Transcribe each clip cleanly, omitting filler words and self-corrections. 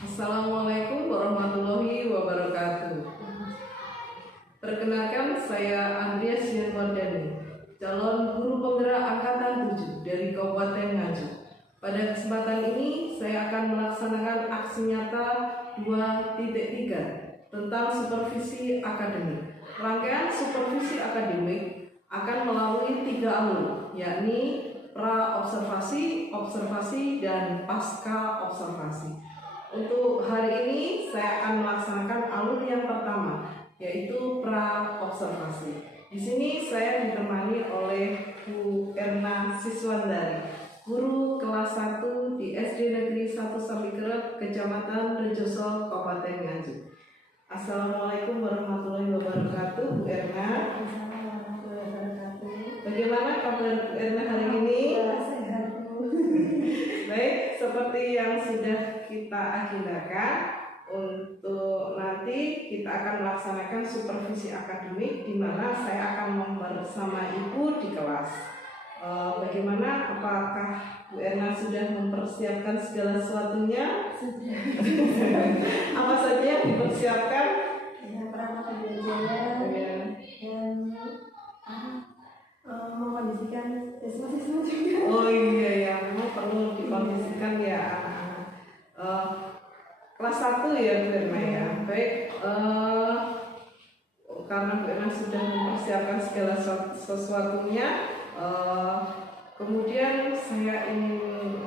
Assalamualaikum warahmatullahi wabarakatuh. Perkenalkan, saya Andreas Yanwardani, calon guru penggerak angkatan 7 dari Kabupaten Nganjuk. Pada kesempatan ini, saya akan melaksanakan aksi nyata 2.3 tentang supervisi akademik. Rangkaian supervisi akademik akan melalui 3 alur, yakni pra-observasi, observasi, dan pasca-observasi. Untuk hari ini saya akan melaksanakan alur yang pertama, yaitu pra-observasi. Di sini saya ditemani oleh Bu Erna Siswandari, guru kelas 1 di SD Negeri 1 Sambikerep, Kecamatan Rejoso, Kabupaten Nganjuk. Assalamualaikum warahmatullahi wabarakatuh, Bu Erna. Bagaimana kabar Bu Erna hari ini? Baik, seperti yang sudah kita agendakan, untuk nanti kita akan melaksanakan supervisi akademik, di mana saya akan bersama Ibu di kelas. Bagaimana? Apakah Bu Erna sudah mempersiapkan segala sesuatunya? Sudah. Apa saja yang dipersiapkan? Ya, perangkat pembelajaran dan mengkondisikan siswa-siswa juga. Oh iya ya, memang perlu dikondisikan ya anak-anak. Kelas 1 ya Bu Erna ya. Baik, karena Bu Erna sudah mempersiapkan segala sesuatunya, kemudian saya ingin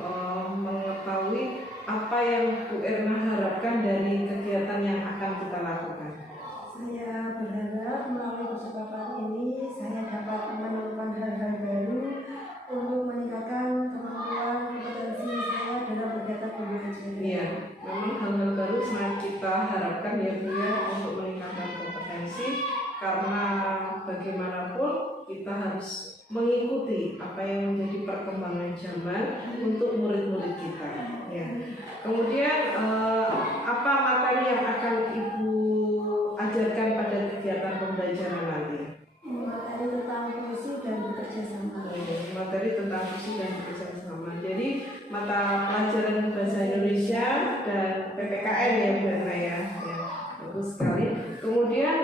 mengetahui apa yang Bu Erna harapkan dari kegiatan yang akan kita lakukan. Saya berharap melalui kesempatan ini saya dapat menemukan hal-hal baru untuk meningkatkan kemampuan kompetensi saya dalam kegiatan pembelajaran. Iya, memang hal-hal baru sangat kita harapkan ya Bu ya, untuk meningkatkan kompetensi, karena bagaimanapun kita harus mengikuti apa yang menjadi perkembangan zaman untuk murid-murid kita. Ya. Kemudian apa materi yang akan Ibu ajarkan pada kegiatan pembelajaran nanti? Materi tentang fungsi dan bekerja sama. Materi tentang fungsi dan bekerja sama. Jadi mata pelajaran bahasa Indonesia dan PPKN ya Bu Erna ya. Bagus sekali. Kemudian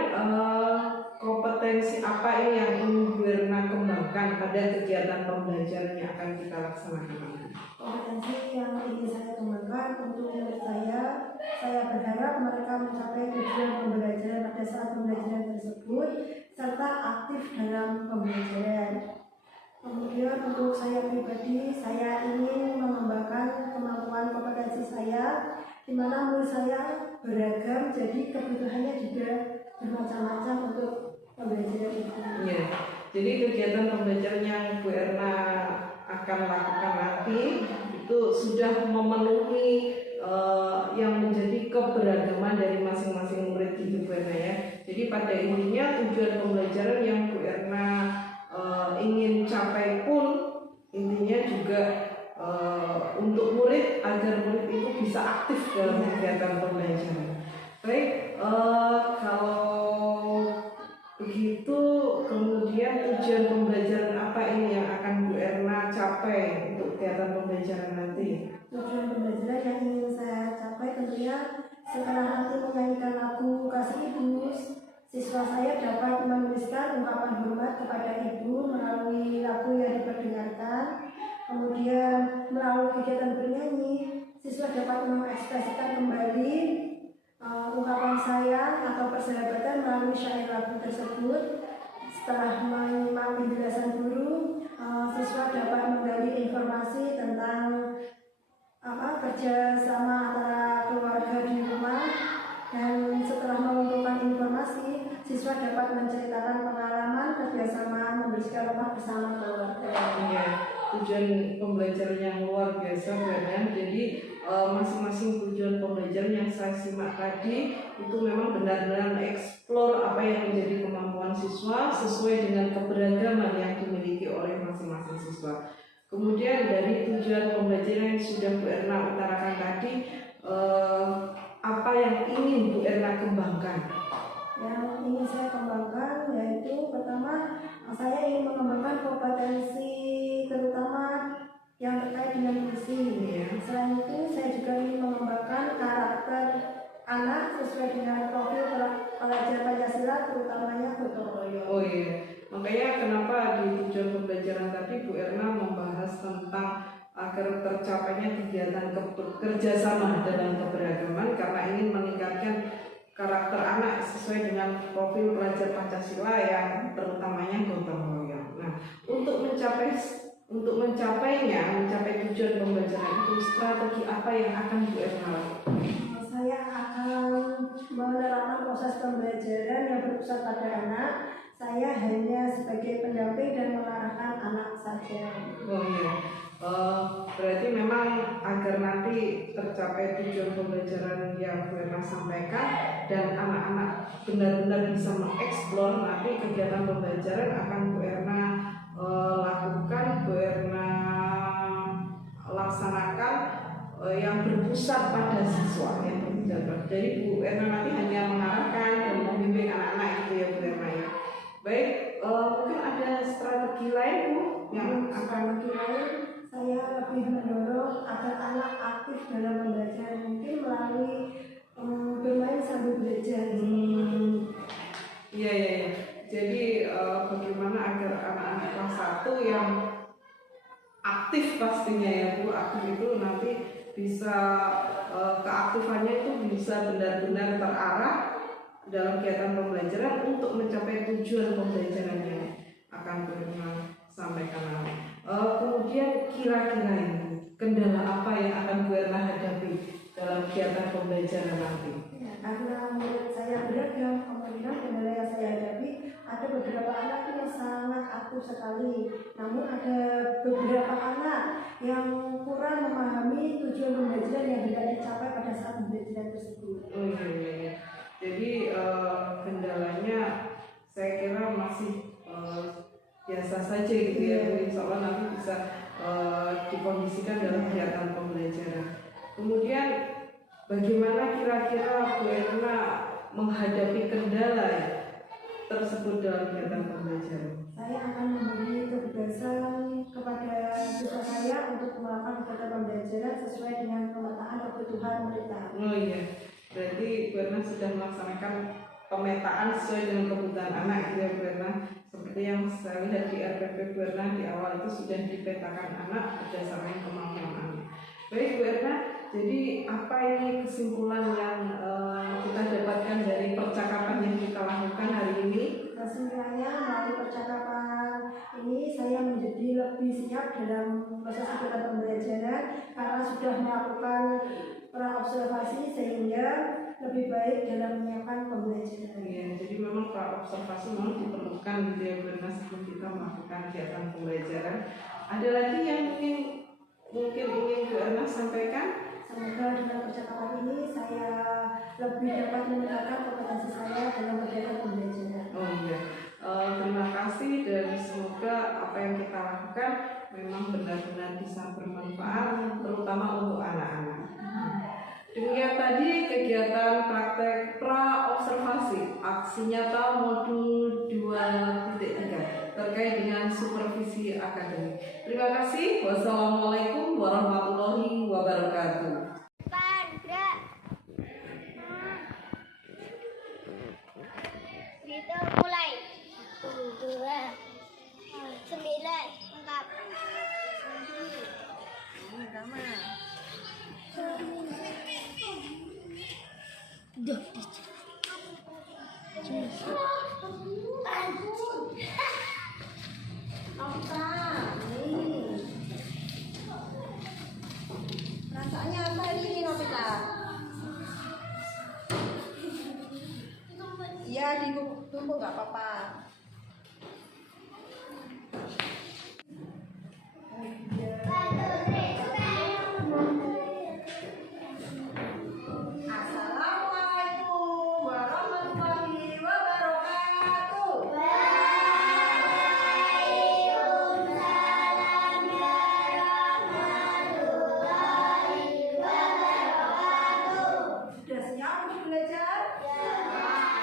kompetensi apa ini yang ingin Bu Erna kembangkan pada kegiatan pembelajaran yang akan kita laksanakan nanti? Kompetensi yang ingin saya kembangkan untuk murid saya berharap mereka mencapai tujuan pembelajaran pada saat pembelajaran tersebut serta aktif dalam pembelajaran. Kemudian untuk saya pribadi, saya ingin mengembangkan kemampuan kompetensi saya, di mana murid saya beragam, jadi kebutuhannya juga bermacam-macam untuk pembelajaran itu. Ya, jadi kegiatan pembelajaran yang Bu Erna akan lakukan nanti itu sudah memenuhi yang menjadi keberagaman dari masing-masing murid di Bu Erna ya. Jadi pada intinya tujuan pembelajaran yang Bu Erna ingin capai pun intinya juga untuk murid, agar murid itu bisa aktif dalam kegiatan pembelajaran. Baik, kalau begitu kemudian tujuan pembelajaran apa ini yang akan Bu Erna capai untuk kegiatan pembelajaran nanti? Tujuan pembelajaran yang ingin saya capai tentunya setelah nanti menyanyikan lagu Kasih Ibu, siswa saya dapat menuliskan ungkapan hormat kepada Ibu melalui lagu yang diperdengarkan. Kemudian melalui kegiatan bernyanyi, siswa dapat mengekspresikan kembali ungkapan sayang atau persahabatan melalui syair lagu tersebut. Setelah menyimak penjelasan guru, siswa dapat menggali informasi tentang kerja sama antara keluarga di rumah, dan setelah mengumpulkan informasi, siswa dapat menceritakan pengalaman kerjasama membersihkan rumah bersama keluarga. Ya, tujuan pembelajaran yang luar biasa Bu Erna. Jadi masing-masing tujuan pembelajaran yang saya simak tadi itu memang benar-benar eksplor apa yang menjadi kemampuan siswa sesuai dengan keberagaman yang dimiliki oleh masing-masing siswa. Kemudian dari tujuan pembelajaran yang sudah Bu Erna utarakan tadi, apa yang ingin Bu Erna kembangkan? Yang ingin saya kembangkan yaitu pertama, saya ingin mengembangkan kompetensi terutama yang terkait dengan puisi. Selain itu, saya juga ingin mengembangkan karakter sesuai dengan profil pelajar Pancasila, terutamanya gotong royong. Oh iya, makanya kenapa di tujuan pembelajaran tadi Bu Erna membahas tentang agar tercapainya kegiatan kerjasama dalam keberagaman karena ingin meningkatkan karakter anak sesuai dengan profil pelajar Pancasila yang terutamanya gotong royong. Nah, untuk mencapai tujuan pembelajaran itu strategi apa yang akan Bu Erna lakukan? Saya akan menerapkan proses pembelajaran yang berpusat pada anak. Saya hanya sebagai pendamping dan mengarahkan anak saja. Oh iya, berarti memang agar nanti tercapai tujuan pembelajaran yang Bu Erna sampaikan dan anak-anak benar-benar bisa mengeksplor nanti kegiatan pembelajaran akan Bu Erna lakukan, Bu Erna laksanakan yang berpusat pada siswa yang berbicara. Jadi Bu Erna nanti hanya mengarahkan dan membimbing anak-anak itu ya Bu Erna ya. Baik, mungkin ada strategi lain Bu yang akan saya lebih mendorong agar anak aktif dalam belajar, mungkin melalui bermain sambil belajar. Iya. Jadi bagaimana agar anak-anak kelas 1 yang aktif pastinya ya Bu, aktif itu nanti bisa keaktifannya itu bisa benar-benar terarah dalam kegiatan pembelajaran untuk mencapai tujuan pembelajarannya akan sampaikan. Kemudian kira-kira ini kendala apa yang akan Bu Erna hadapi dalam kegiatan pembelajaran nanti? Ya, karena menurut saya beragam, kemungkinan kendala yang saya hadapi ada beberapa anak yang sangat aktif sekali, namun ada beberapa anak yang kurang memahami tujuan pembelajaran yang hendak dicapai pada saat pembelajaran tersebut. Oh iya. Jadi kendalanya saya kira masih biasa saja gitu ya Bu, insya Allah nanti bisa dikondisikan dalam kegiatan pembelajaran. Kemudian bagaimana kira-kira Bu Erna menghadapi kendala tersebut dalam kegiatan pembelajaran? Saya akan memberi kebebasan kepada siswa saya untuk melakukan kegiatan pembelajaran sesuai dengan pemetaan kebutuhan mereka. Oh iya, berarti Bu Erna sudah melaksanakan pemetaan sesuai dengan kebutuhan anak gitu ya Bu Erna. Seperti yang saya lihat di RPP Bu Erna di awal itu sudah dipetakan anak berdasarkan kemampuan anak. Baik Bu Erna, jadi apa ini kesimpulan yang kita dapatkan dari percakapan yang kita lakukan hari ini? Kesimpulannya, melalui percakapan ini saya menjadi lebih siap dalam proses kegiatan pembelajaran karena sudah melakukan praobservasi sehingga lebih baik dalam menyiapkan pembelajaran. Iya, jadi memang praobservasi memang diperlukan gitu ya Bu Erna sebelum kita melakukan kegiatan pembelajaran. Ada lagi yang mungkin ingin Bu Erna sampaikan? Semoga dengan percakapan ini saya lebih dapat meningkatkan kompetensi saya dalam kegiatan pembelajaran. Oh iya, terima kasih dan semoga apa yang kita lakukan memang benar-benar bisa bermanfaat, terutama untuk anak-anak. Demikian tadi kegiatan praktek praobservasi aksi nyata modul 2.3 terkait dengan supervisi akademik. Terima kasih. Wassalamualaikum warahmatullahi wabarakatuh. Kita mulai 2 9 lengkap. Rasanya apa ini Novita? Iya, ditumpuk nggak apa-apa. Assalamualaikum warahmatullahi wabarakatuh. Waalaikumsalam warahmatullahi wabarakatuh. Sudah siap untuk belajar? Ya.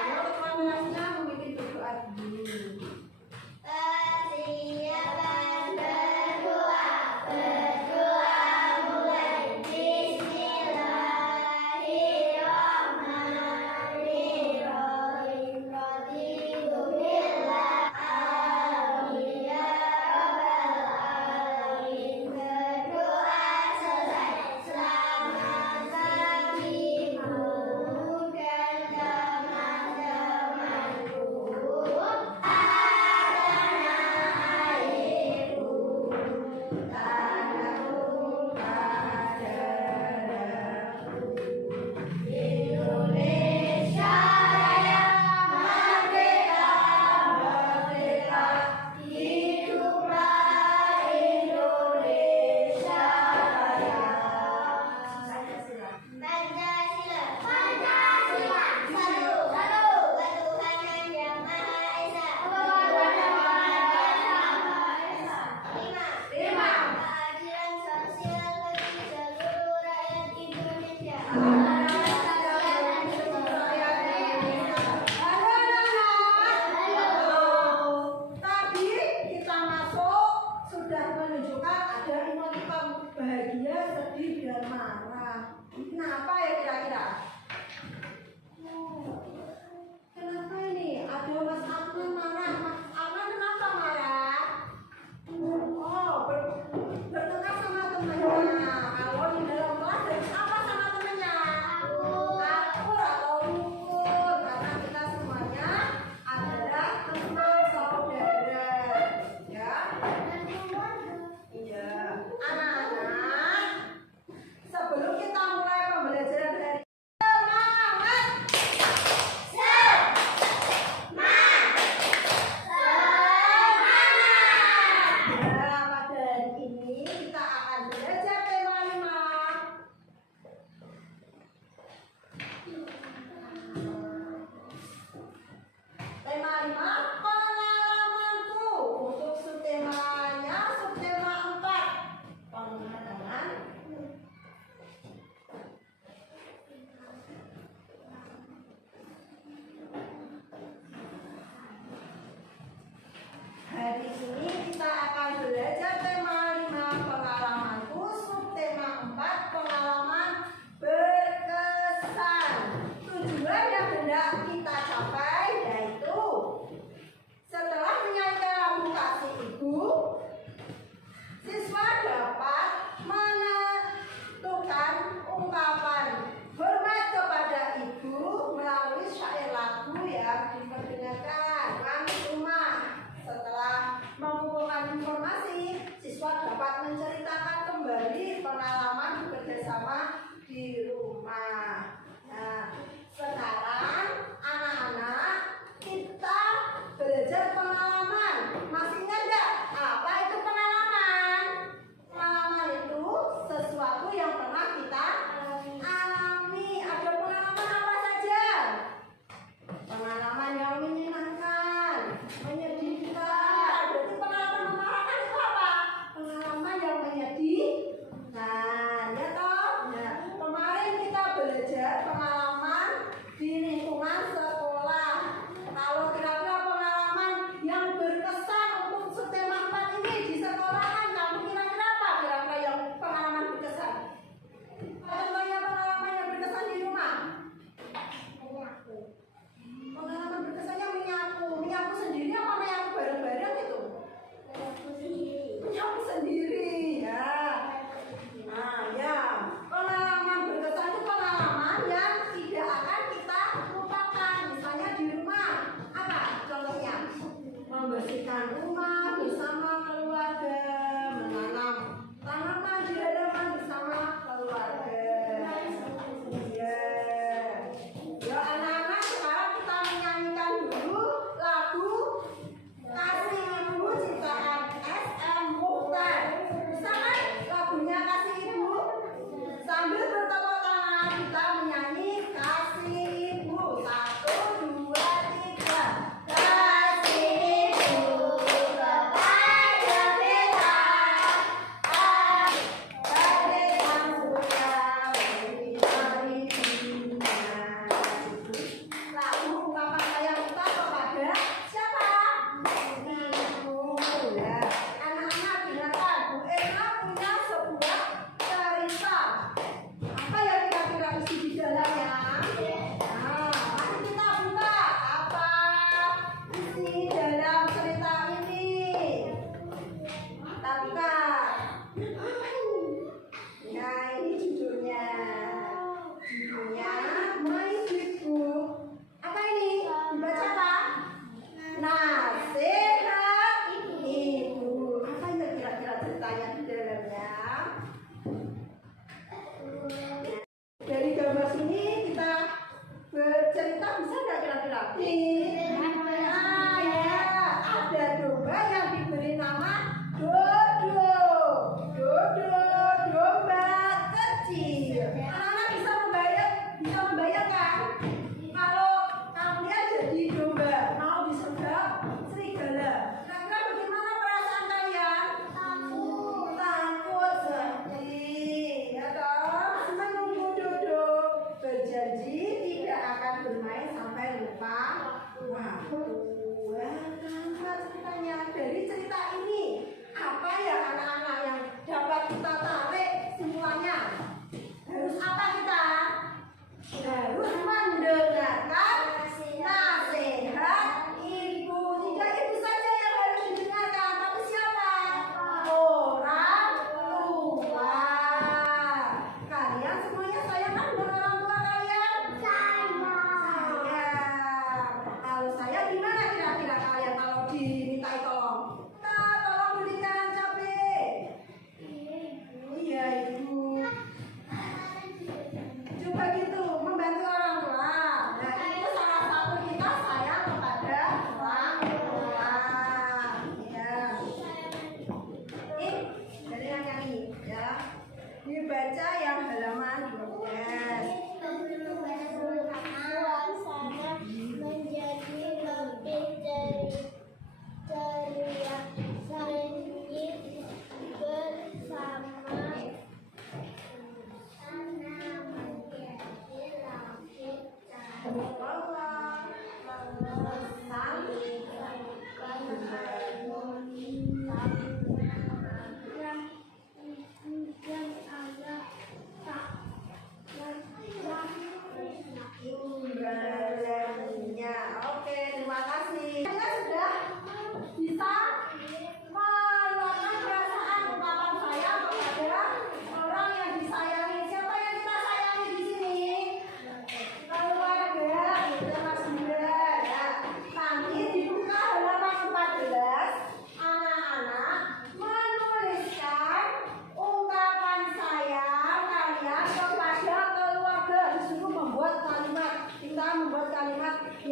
Ayo kelasnya membuat berdoa. rumah. Nah, sekarang anak-anak kita belajar pengalaman. Masih ingat nggak apa itu pengalaman? Pengalaman itu sesuatu yang pernah kita alami. Ada pengalaman apa saja? Pengalaman yang menyenangkan, menyedihkan. Berarti pengalaman memarahan itu apa? Pengalaman yang menyedihkan, ya toh? Nah, kemarin kita belajar pengalaman di lingkungan sekolah. Kalau kira-kira pengalaman yang berkesan untuk Sutema 4 ini di sekolahan, kamu kira-kira apa? Kira-kira yang pengalaman berkesan? Contohnya pengalaman yang berkesan di rumah. Pengalaman berkesannya menyapu sendiri apa menyapu bareng-bareng itu? Menyapu sendiri, ya. Nah, ya, pengalaman berkesan itu pengalaman yang tidak akan kita lupakan. Misalnya di rumah, apa contohnya? Membersihkan rumah bersama keluarga, menanam tanaman di halaman bersama keluarga. Ya. Ya anak-anak, sekarang kita menyanyikan dulu lagu Kasih Ibu ciptaan SM Mukhtar. Bisa kan lagunya Kasih Ibu? Sambil bertepuk tangan kita menyanyi Kasih Ibu. 1, 2, 3. Kasih Ibu kepada kita, adik yang mulia dari dunia. Lagu ungkapan sayang kita kepada siapa? Ibu. Ya. Anak-anak dengarkan, Bu Ena punya sebuah cerita. Apa yang kira-kira isi di dalamnya? Nah, mari kita buka apa isi dalam cerita ini. Kita buka. Nah, ini judulnya. Judulnya My Sweet Book. Apa ini? Dibaca apa? Nasihat Ibu. Apa yang kira-kira ceritanya di dalamnya? Dari gambar sini kita bercerita bisa nggak kira-kira? Ah ya, ada domba yang diberi nama Dodo. Dodo, domba kecil. Anak-anak bisa membayangkan kalau kalian jadi domba mau disergap serigala. Kira-kira bagaimana perasaan kalian? Takut sedih, ya toh? Menunggu Dodo berjanji tidak akan bermain sampai lupa. Wah, ceritanya dari cerita ini apa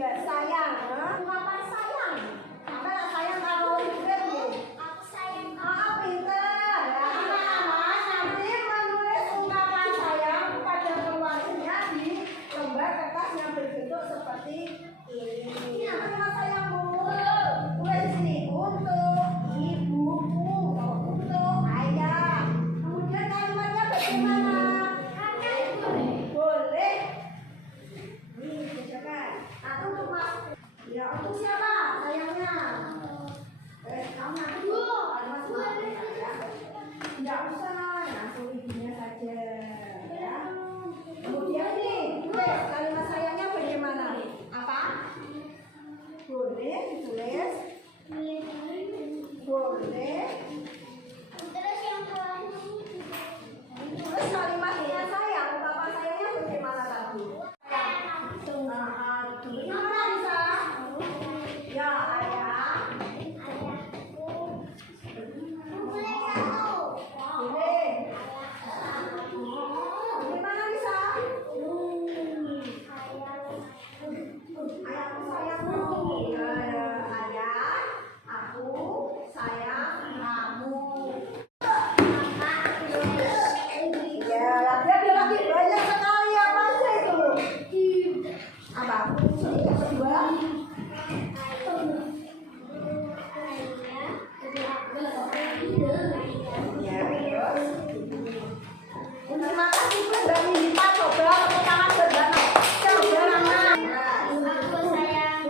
Ya, sayang. Ungkapan sayang. Sampai lah sayang kalau hidup nih. Aku sayang Pinter. Ya, anak-anak nanti menulis ungkapan sayang kepada keluarganya di lembar kertas yang berbentuk seperti ini. Apa sayangmu? Tulis di sini untuk ibuku, untuk ayah. Kemudian kalimatnya bagaimana? Boleh. Nih, bacakan. Atau untuk mas. Ya, untuk siapa? Sayangnya. Kamu nanti kalimat ya. Tidak usah, langsung ibunya saja. Ya. Kemudian nih, tulis kalimat sayangnya bagaimana? Apa? Boleh ditulis. Boleh. terus yang kedua Terus kalimatnya sayang, ungkapan sayangnya bagaimana tadi? Gimana bisa? Ya ayah. mulai satu Boleh. Gimana bisa? Ayahku sayangmu. Ayah, aku sayang kamu. Ya, latihan dia lagi banyak sekali apa aja itu? Apa? Ini yang kedua. Ya, terus. Terima kasih Bu dari Hita. Coba tepuk tangan bersama. Coba Mama. aku sayang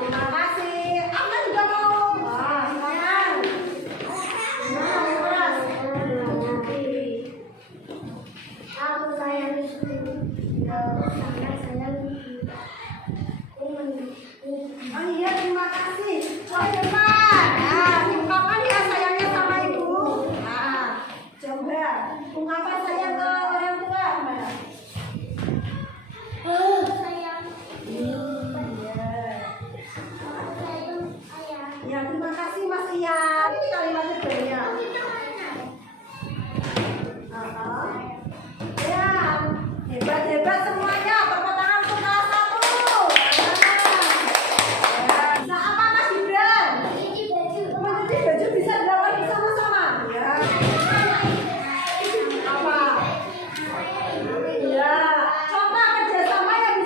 Terima kasih. Amma juga mau. Wah, sayang. Gimana, Mas? aku sayang Oh iya, terima kasih. Oh depan. Nah, ungkapan ya sayangnya sama ibu. Nah, coba ungkapan sayang ke orang tua gimana? sayang Iya. sayang ayah Ya, terima kasih Mas Ian. Ini kalimatnya banyak. Ya, hebat-hebat semuanya. Tepuk tangan untuk kelas 1. Ya, bisa apa Mas Gibran? ini baju Mencuci baju bisa dilakukan bersama-sama. Ya. Apa? Ya, contoh kerjasama yang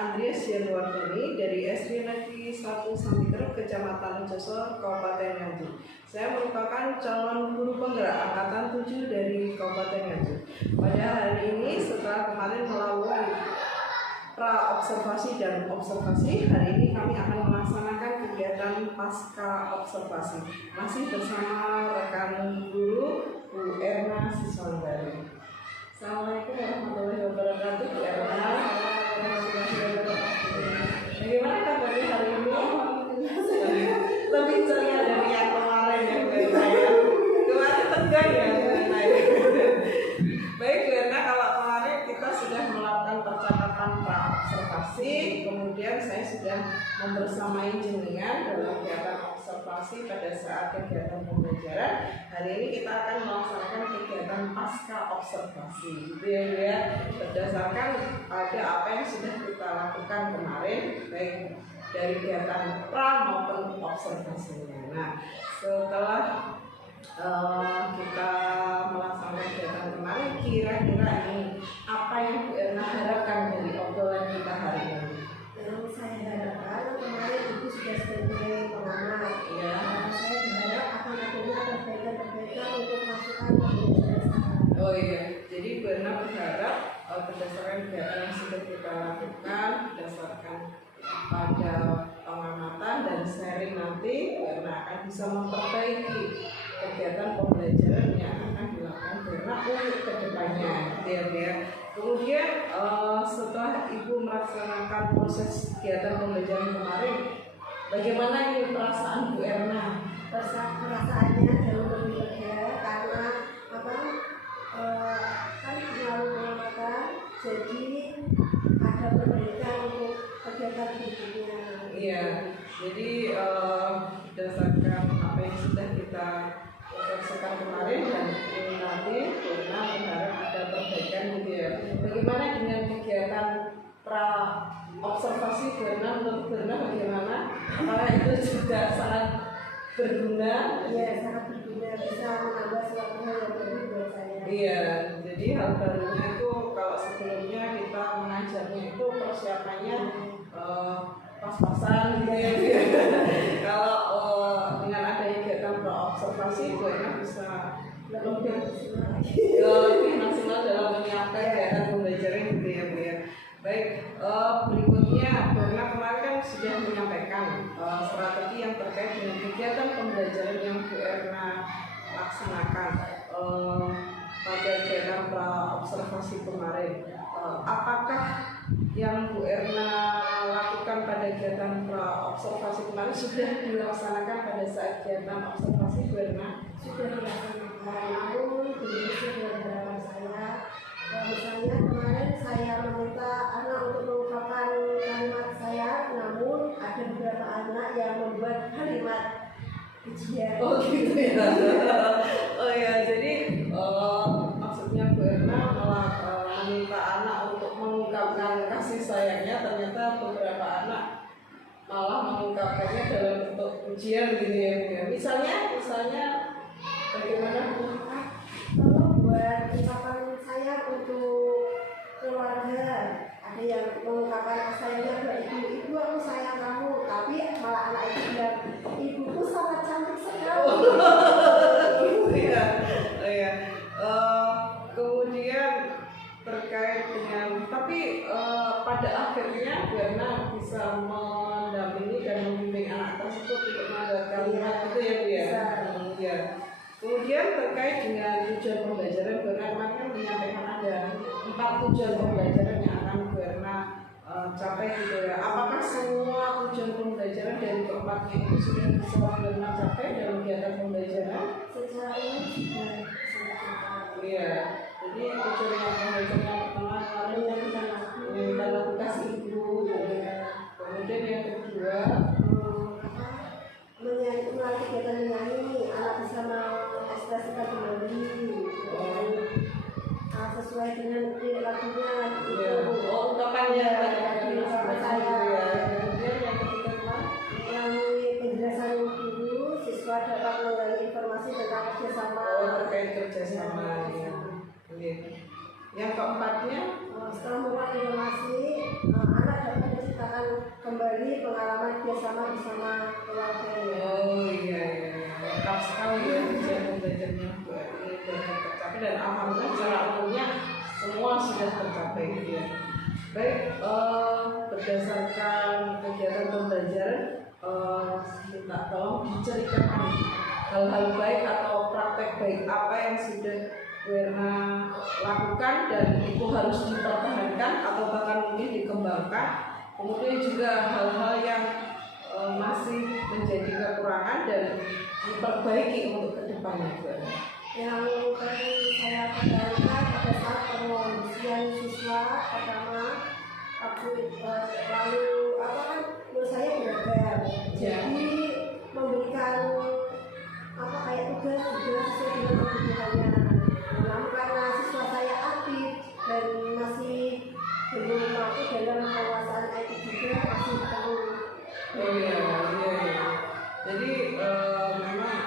Andreas Januardini dari SD Negeri 1 Samiter, Kecamatan Joso, Kabupaten Nganjuk. Saya merupakan calon guru penggerak angkatan 7 dari Kabupaten Nganjuk. Pada hari ini setelah kemarin melalui pra-observasi dan observasi, hari ini kami akan melaksanakan kegiatan pasca observasi. Masih bersama rekan guru Bu Erna Siswanggari. Assalamualaikum warahmatullahi wabarakatuh, Bu Erna. Bagaimana kabarnya hari ini? Lebih ceria dari yang kemarin ya, Bu Erna ya. Kemarin tegang ya, Bu Erna ya. Baik, Bu Erna, kalau kemarin kita sudah melakukan percakapan pra-observasi, kemudian saya sudah membersamai jenengan dalam kegiatan observasi pada saat kegiatan pembelajaran. Hari ini kita akan melaksanakan kegiatan pasca observasi, gitu ya, Bu ya. Berdasarkan pada apa yang sudah kita lakukan kemarin, baik dari kegiatan pra maupun observasinya. Nah, setelah kita melaksanakan kegiatan kemarin, kira-kira ini apa yang Bu Erna harapkan dari obrolan kita hari ini? Yang saya harapkan kemarin Ibu sudah sebagai pengamat. Ya. Saya berharap akan adanya perbaikan-perbaikan untuk masukan pembelajaran. Oh iya, jadi Bu Erna berharap berdasarkan kegiatan yang sudah kita lakukan, berdasarkan pada pengamatan dan sharing nanti, Bu Erna akan bisa memperbaiki kegiatan pembelajaran yang akan dilakukan Bu Erna untuk kedepannya, gitu ya. Kemudian setelah Ibu melaksanakan proses kegiatan pembelajaran kemarin, bagaimana ini perasaan Bu Erna? Perasaannya jauh lebih lega karena kan melalui pengamatan, jadi ada perbaikan untuk kegiatan berikutnya. Iya, jadi berdasarkan apa yang sudah kita observasikan kemarin dan ini nanti Bu Erna berharap ada perbaikan gitu ya. Bagaimana dengan kegiatan pra observasi Bu Erna? Menurut Bu Erna bagaimana? Apakah itu juga sangat berguna? Iya, sangat berguna, bisa menambah suatu hal yang baru buat saya. Iya, jadi hal barunya itu kalau sebelumnya kita mengajarnya itu persiapannya pas-pasan gitu ya. Kalau dengan adanya kegiatan pra-observasi, Bu Erna bisa lebih maksimal dalam menyiapkan kegiatan pembelajaran gitu ya, Bu ya. Baik, berikutnya Bu Erna kemarin kan sudah menyampaikan strategi yang terkait dengan kegiatan pembelajaran yang Bu Erna laksanakan pada kegiatan pra-observasi kemarin. Apakah yang Bu Erna lakukan pada kegiatan pra-observasi kemarin sudah dilaksanakan pada saat kegiatan observasi Bu Erna? Sudah dilaksanakan, namun belum sesuai harapan saya. Misalnya kemarin saya meminta anak untuk mengungkapkan kalimat saya, namun ada beberapa anak yang membuat kalimat ujian. Oh gitu ya. Oh ya, jadi maksudnya Bu Erna malah meminta anak untuk mengungkapkan kasih sayangnya, ternyata beberapa anak malah mengungkapkannya dalam bentuk ujian gitu ya, Bu ya. Misalnya bagaimana Bu? Kalau buat ungkapan saya untuk keluarga, ada yang mengungkapkan sayangnya buat ibu aku sayang kamu, tapi malah anak itu bilang ibuku sangat cantik sekali. Iya, iya. Kemudian terkait dengan, tapi pada akhirnya Bu Erna bisa mendampingi dan membimbing anak tersebut untuk mengajarkan kalimat itu ya, Bu ya. Iya. Kemudian terkait dengan tujuan pembelajaran, Bu Erna kemarin kan menyampaikan ada 4 tujuan pembelajaran yang akan Bu Erna capai gitu ya. Apakah semua tujuan pembelajaran dari keempatnya itu sudah bisa Bu Erna capai dalam kegiatan pembelajaran? Secara umum sudah sangat. Iya. Jadi tujuan yang pembelajaran yang pertama kemarin yang lakukan ibu. Kemudian yang kedua melalui kegiatan menyanyi, anak bisa mengekspresikan kembali sesuai dengan lagunya. ya, ungkapannya sama saya. Kemudian yang ketiga Melalui penjelasan guru, siswa dapat menggali informasi tentang kerjasama. terkait kerjasama ya. Yang keempat kembali pengalaman bersama keluarganya. Oh iya, lengkap sekali ya ujian belajarnya Bu Erni dan tercapai, dan alhamdulillah secara umumnya semua sudah tercapai gitu ya. Baik, berdasarkan kegiatan pembelajaran, minta tolong diceritakan hal-hal baik atau praktek baik apa yang sudah Bu Erna lakukan dan itu harus dipertahankan atau bahkan mungkin dikembangkan. Kemudian juga hal-hal yang masih menjadi kekurangan dan diperbaiki untuk kedepannya. Yang perlu saya kendalikan pada saat pengondisian siswa pertama, aku lalu apa kan menurut saya gagal. Jadi memberikan apa kayak tugas sesuai dengan kebutuhannya. Namun karena siswa saya aktif dan masih belum mampu dalam penguasaan IT juga masih perlu. Oh iya. Jadi memang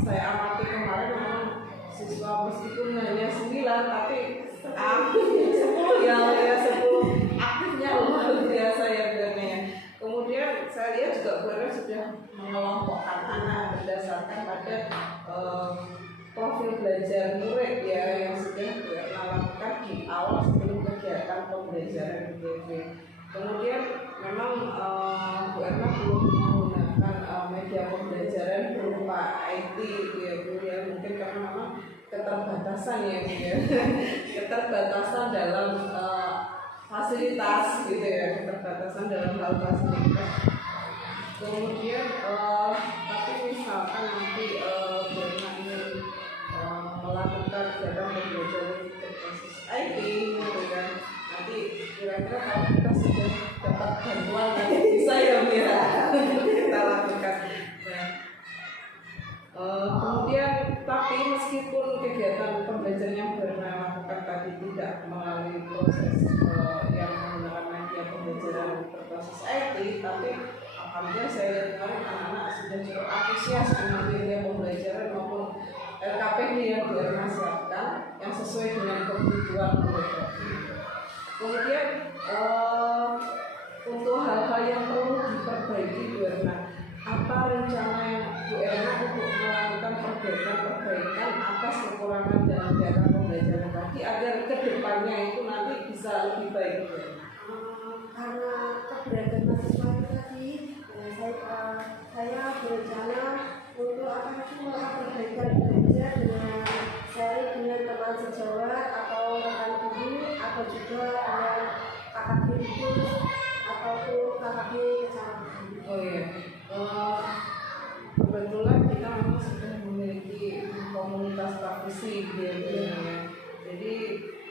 saya amati kemarin memang siswa meskipun hanya 9 tapi aktif 10 ya 10 aktifnya luar biasa ya benar. Kemudian saya lihat juga Bu Erna sudah mengelompokkan anak berdasarkan pada profil belajar murid ya yang sudah Bu Erna lakukan di awal sebelum kegiatan pembelajaran ITB. Kemudian memang Bu Erna belum menggunakan media pembelajaran berupa IT ya Bu ya, mungkin karena memang keterbatasan ya Bu ya keterbatasan dalam fasilitas gitu ya, keterbatasan dalam hal fasilitas. Kemudian tapi misalkan nanti Bu Erna ingin melakukan kegiatan pembelajaran berbasis IT gitu kan, nanti kira-kira kalau kita sudah dapat bantuan yang bisa ya Bu ya kita lakukan. Kemudian tapi meskipun kegiatan pembelajaran yang Bu Erna lakukan tadi tidak melalui proses yang menggunakan media pembelajaran berbasis IT, tapi alhamdulillah saya lihat kemarin anak-anak sudah cukup antusias dengan media pembelajaran maupun LKPD yang Bu Erna siapkan yang sesuai dengan kebutuhan mereka. Kemudian untuk hal-hal yang perlu diperbaiki Bu Erna, apa rencana yang Bu Erna untuk melakukan perbaikan atas kekurangan dalam kegiatan pembelajaran tadi agar kedepannya itu nanti bisa lebih baik Bu Erna? Karena keberagaman siswa itu tadi, saya berencana untuk melakukan perbaikan belajar dengan sharing dengan teman sejawat atau rekan guru atau juga dengan kakak guru ataupun kakak kecamatan. Oh iya, kebetulan kita memang sudah memiliki komunitas praktisi di Indonesia. Jadi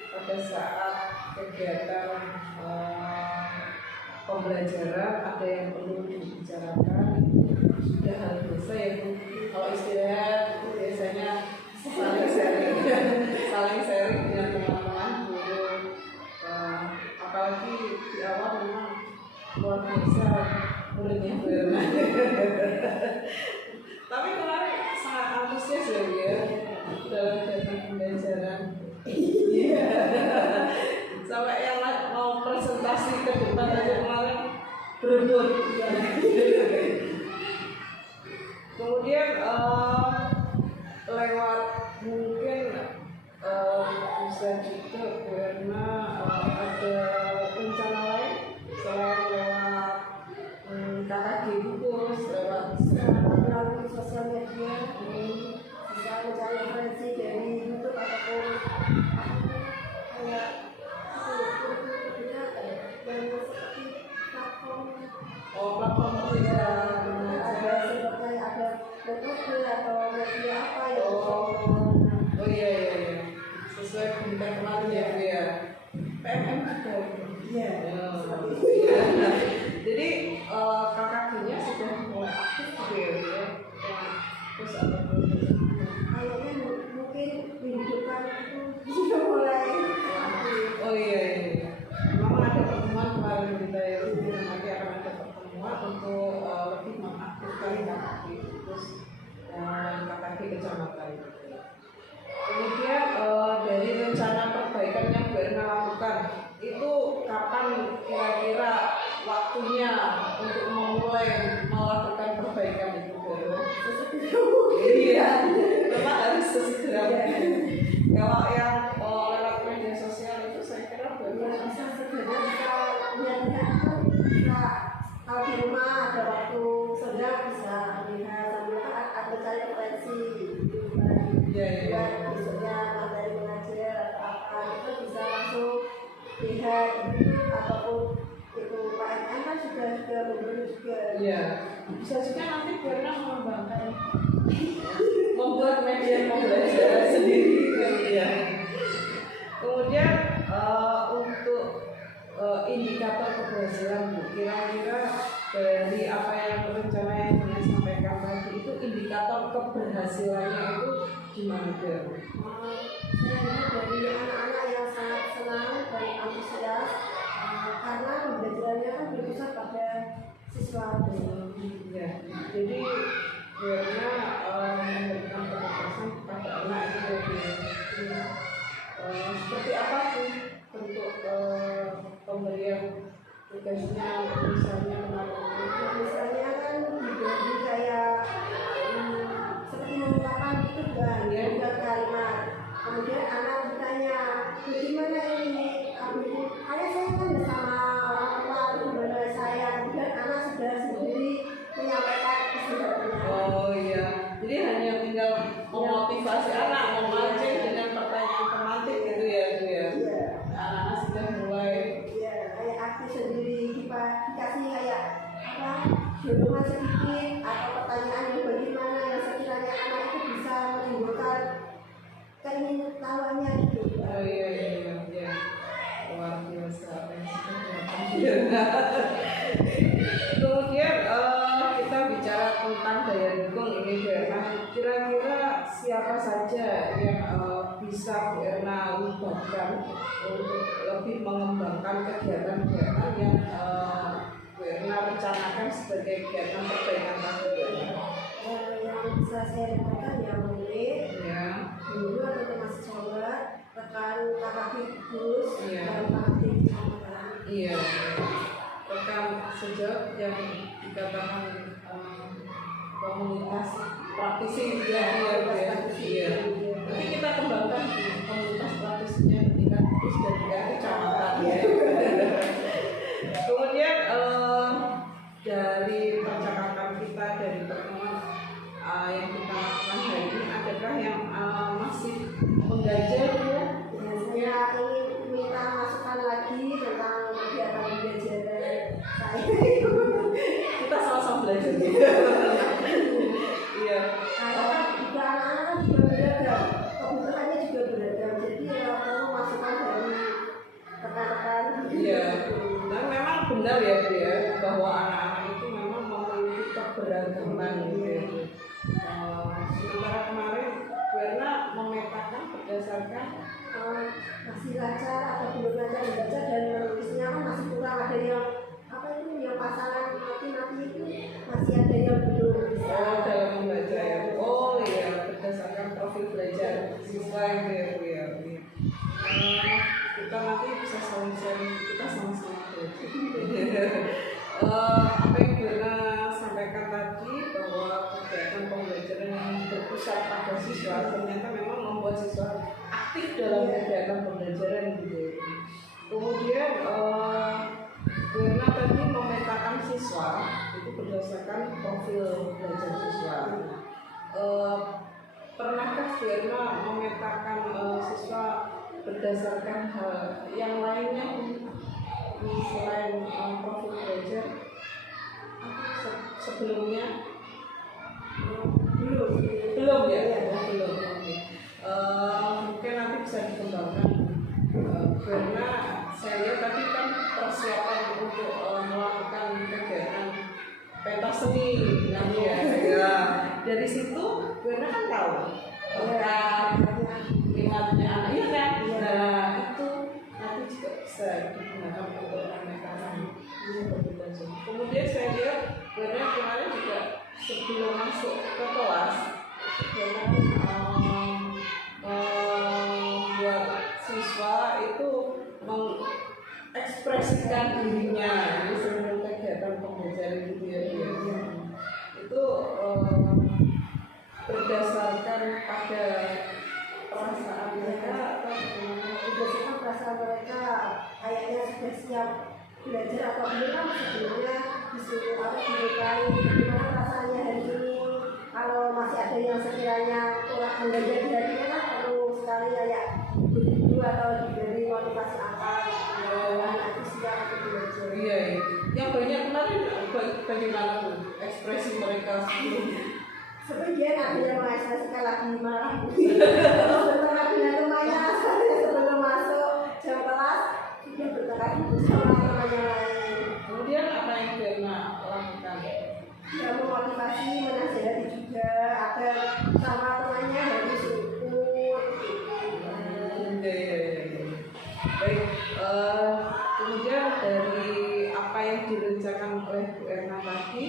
pada saat kegiatan pembelajaran ada yang perlu dibicarakan itu sudah hal biasa ya Bu. Kalau istilahnya itu biasanya saling sharing dengan teman-teman guru. Apalagi di awal memang luar biasa muridnya Bu Erna. Tapi kemarin sangat antusias ya Bu ya dalam kegiatan pembelajaran. Iya. Sampai yang mau presentasi ke depan aja kemarin berebut. Kemudian lewat mungkin bisa juga Bu Erna ada rencana lain selain lewat KKG Bungkus, lewat melalui sosial media, bisa mencari referensi dari YouTube ataupun kayak yang seperti platform. platform juga Ada seperti ada metode atau media apa yang oh iya sesuai berita kemarin ya Bu ya, PMM juga iya seperti itu. Jadi KKG-nya sudah mulai aktif gitu ya Bu ya, terus ada kayaknya mungkin minggu depan itu sudah mulai aktif. oh iya memang ada pertemuan kemarin kita ya Bu, nanti akan ada pertemuan untuk lebih mengaktifkan KKG terus KKG kecamatan. Kemudian dari rencana perbaikan yang Bu Erna lakukan itu kapan kira-kira waktu waktunya untuk memulai melakukan perbaikan itu baru. Iya, memang harus sesegera mungkin. Kalau yang lewat media sosial itu saya kira baru bisa segera bisa lihat-lihat kan bisa kalau di rumah ada waktu senggang bisa lihat sambil ada cari referensi gitu kan. Iya. Besoknya materi mengajar atau apa itu bisa langsung lihat gitu ataupun itu PNN kan sudah memberi juga. Iya, bisa juga nanti Buerna mengembangkan membuat media pembelajaran sendiri kan ya. Kemudian untuk indikator keberhasilan Bu, kira-kira dari apa yang rencana yang saya sampaikan tadi itu indikator keberhasilannya itu gimana Bu? Saya lihat dari anak-anak yang sangat senang dan antusias karena pembelajarannya kan berpusat pada siswa. Ya, jadi Buerna memberikan kebebasan kepada anak itu seperti apa sih bentuk pemberian tugasnya, misalnya Misalnya kan dibagi kayak seperti mengungkapkan itu kan ya bukan kalimat. Kemudian anak bertanya, bagaimana ini? Ayah saya kan bersama orang tua gimana saya. Kemudian anak sudah sendiri menyampaikan kesidaknya. Oh iya, jadi hanya tinggal memotivasi anak, memancing dengan pertanyaan pemantik gitu ya Bu ya. Iya. Anak-anak sudah mulai Ya, kayak aktif sendiri dikasih kayak apa dorongan sedikit atau pertanyaan yang bagaimana yang sekiranya anak itu bisa menimbulkan keingin tahuannya gitu. oh iya luar biasa. Kemudian kita bicara tentang daya dukung ini Bu Erna. Kira-kira siapa saja yang bisa Bu Erna libatkan untuk lebih mengembangkan kegiatan-kegiatan yang Bu Erna rencanakan sebagai kegiatan perbaikan tahun ini? Yang bisa saya dapatkan yang murid, Ya. guru atau mahasiswa, rekan kakak Gus Iya. dan kakak kecamatan. Iya, rekan sejauh yang dikatakan komunitas praktisi ya. Nanti kita kembangkan komunitas praktisinya di tingkat Gus dan tingkat kecamatan. Kemudian dari percakapan kita dari pertemuan yang kita lakukan hari ini, adakah yang masih mengganjal ya? Saya ingin minta masukan lagi tentang kegiatan pembelajaran saya. Kita sama-sama belajar gitu. Iya. Karena juga anak-anak juga beragam, kebutuhannya juga beragam. Jadi ya perlu masukan dari rekan-rekan. Iya. Dan memang benar ya Bu ya, bahwa anak-anak itu memang memiliki keberagaman gitu ya. Sementara kemarin Bu Erna memetakan berdasarkan Masih lancar atau belum lancar membaca dan menulisnya kan masih kurang, ada yang apa itu yang pasangan mati-mati itu masih ada yang belum bisa. dalam membaca ya. Oh iya, berdasarkan profil belajar siswa gitu ya Bu ya. Kita nanti bisa saling sharing, kita sama-sama belajar. Apa yang Bu Erna sampaikan tadi bahwa kegiatan pembelajaran yang berpusat pada siswa ternyata memang membuat siswa aktif dalam kegiatan pembelajaran gitu. Kemudian Bu Erna tadi memetakan siswa itu berdasarkan profil belajar siswa. Pernahkah Bu Erna memetakan siswa berdasarkan hal yang lainnya selain profil belajar sebelumnya? Belum ya? Belum. Mungkin nanti bisa dikembangkan karena saya lihat tadi kan persiapan untuk melakukan kegiatan pentas seni ya. Dari situ Bu Erna kan tahu minatnya anak ya kan. Nah itu nanti juga bisa digunakan untuk anak-anak. Kemudian saya lihat Bu Erna kemarin juga sebelum masuk ke kelas buat siswa itu mengekspresikan dirinya. Jadi sebelum kegiatan belajar atau ini kan sebelumnya disuruh diberikan bagaimana rasanya hari ini. Kalau masih ada yang sekiranya kurang belajar di harinya kan perlu sekali kayak begitu atau diberi motivasi apa nanti siap untuk belajar. Iya, iya. Yang banyak kemarin bagaimana tuh ekspresi mereka sebelumnya? Sebagian ada yang mengekspresikan lagi marah atau bertengkar dengan temannya sebelum masuk jam kelas dia bertengkar sama temannya lain. Kemudian apa yang Verna lakukan? Dia memotivasi, menasihati juga agar sama temannya harus rukun. Iya. Baik, kemudian dari apa yang direncanakan oleh Bu Erna tadi,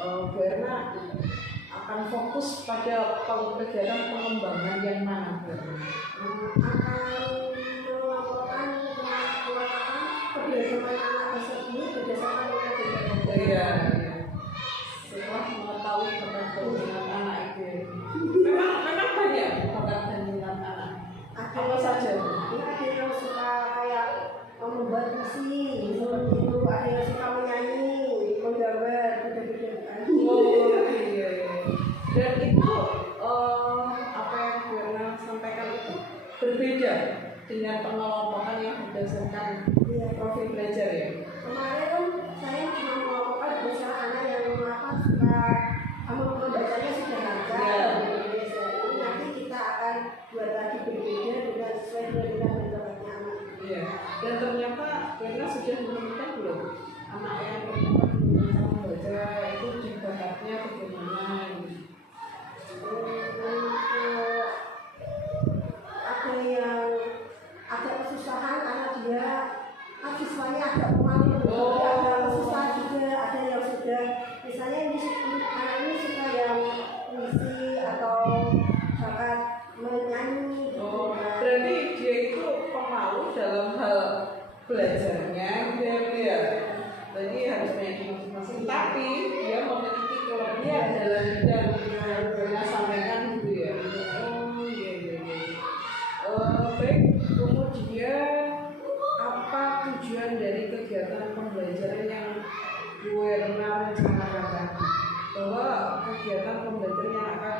Bu Erna akan fokus pada kegiatan pengembangan yang mana, Bu Erna? Akan melakukan keberagaman anak tersebut berdasarkan dengan Iya. Setelah mengetahui keberagaman anak itu, memang banyak keberagaman anak. Apa saja? Ada yang suka kayak membuat puisi seperti itu, ada yang suka menyanyi, menggambar, beda-beda. Oh iya. Dan itu apa yang Verna sampaikan itu berbeda dengan pengelompokan yang berdasarkan profil belajar ya. Kemarin kan saya cuma melakukan beberapa anak yang melakukan suka membacanya sudah lancar. Ini nanti kita akan buat lagi berbeda dengan sesuai dengan bentuknya anak. Iya. Dan ternyata Verna sudah menemukan belum anak yang ternyata bisa membaca itu di bakatnya bagaimana? Ada yang agak kesusahan karena dia siswanya agak pemalu, agak kesusahan juga. Ada yang sudah misalnya anak ini suka yang puisi atau bahkan menyanyi. Berarti dia itu pemalu dalam hal belajarnya gitu ya. Jadi harus banyak masing-masing. Tapi dia memiliki kelebihan dalam bidang yang Verna sampaikan gitu ya. Oh iya. Baik, kemudian apa tujuan dari kegiatan pembelajaran yang Bu Erna rencanakan tadi? Bahwa kegiatan pembelajaran yang akan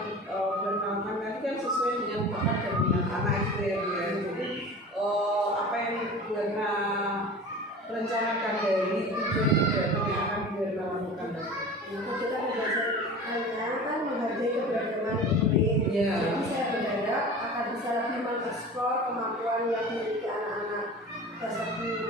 berlakukan nanti kan sesuai dengan bakat dan minat anak itu ya. Jadi apa yang Bu Erna rencanakan dari tujuan kegiatan yang akan Bu Erna lakukan tadi? Kita belajar hanya kan menghargai keberagaman murid. Iya. Jadi saya berharap akan bisa lebih mengeksplor kemampuan yang dimiliki anak-anak tersebut.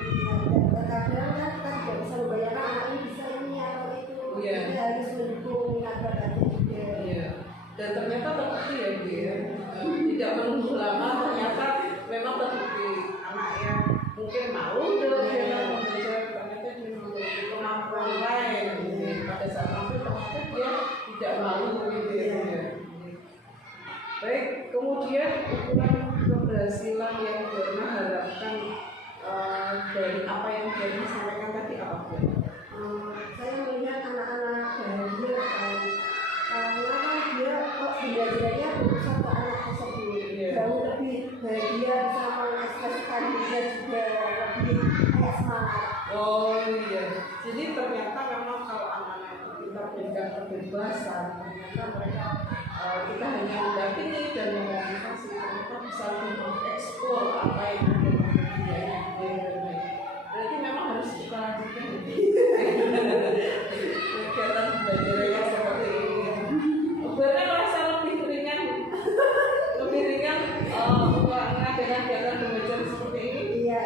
Terkadang kan kita tidak bisa membayangkan anak ini bisa ini atau itu. Iya. Kita harus mendukung minat bakatnya juga. Iya. Dan ternyata terbukti ya Bu ya. Tidak menunggu lama ternyata memang terbukti anak yang mungkin malu dalam dia membaca ternyata dia memiliki kemampuan lain. Pada saat itu ternyata dia tidak malu gitu ya. Baik, kemudian ukuran keberhasilan yang Verna harapkan dari apa yang Verna sampaikan tadi apa Bu? Saya melihat anak-anak bahagia karena kan dia kok belajarnya berpusat ke anak tersebut. Jauh lebih bahagia, bisa mengekspresikan dirinya juga lebih kayak semangat. Oh iya, jadi ternyata memang kalau anak-anak itu kita berikan kebebasan, ternyata mereka kita hanya mendampingi dan memotivasi, mereka bisa lebih mengeksplor apa yang ada dalam dirinya. Berarti memang harus kita lanjutkan kegiatan belajar yang seperti ini. Berarti merasa lebih ringan mengadakan kegiatan belajar seperti ini. Iya.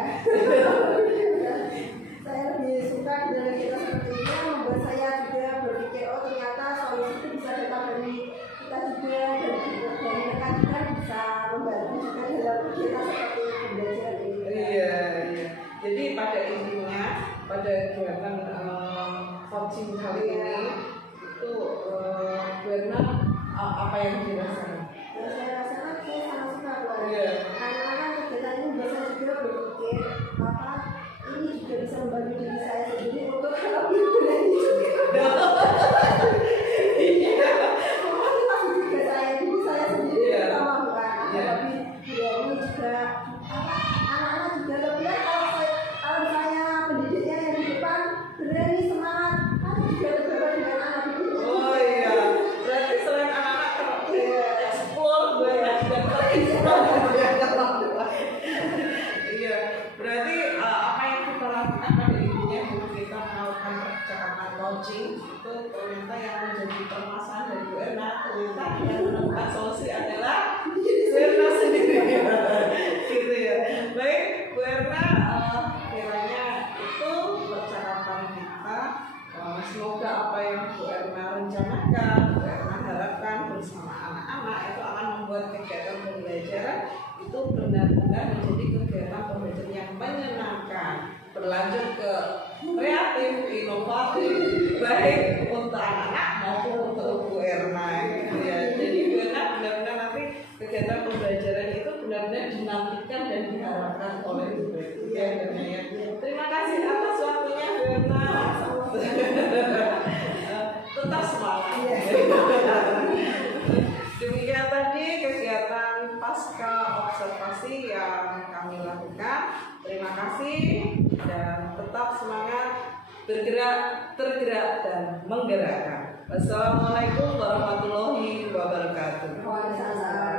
Saya lebih suka dengan kita seperti ini membuat saya juga berpikir oh ternyata solusi itu bisa datang dari kita juga dari mereka juga bisa membantu juga dalam kita seperti pembelajaran ini. Iya. Jadi pada intinya pada kegiatan coaching kali ini itu Verna apa yang dirasakan? Yang saya rasakan saya sangat suka Iya. karena kan kegiatan ini membuat saya juga berpikir apa ini juga bisa membantu diri saya sendiri untuk lebih berani juga. Motivasi juga saya diri saya sendiri sama bukan lebih berani juga anak-anak juga lebih kalau saya pendidiknya yang di depan coaching itu ternyata yang menjadi permasalahan dari Bu Erna ternyata yang menemukan solusi adalah Bu Erna sendiri. Gitu ya. Baik, Bu Erna, kiranya itu percakapan kita. Semoga apa yang Bu Erna rencanakan, Bu Erna harapkan bersama anak-anak itu akan membuat kegiatan pembelajaran itu benar-benar menjadi kegiatan pembelajaran yang menyenangkan, berlanjut ke kreatif, inovatif, baik untuk anak-anak maupun untuk Bu Erna gitu ya. Jadi Bu Erna benar-benar nanti kegiatan pembelajaran itu benar-benar dinantikan dan diharapkan oleh Bu Erna ya. Terima kasih atas waktunya Bu Erna. Tetap semangat. Demikian tadi kegiatan pasca observasi yang kami lakukan. Terima kasih dan tetap semangat, bergerak, tergerak dan menggerakkan. Wassalamualaikum warahmatullahi wabarakatuh. Waalaikumsalam.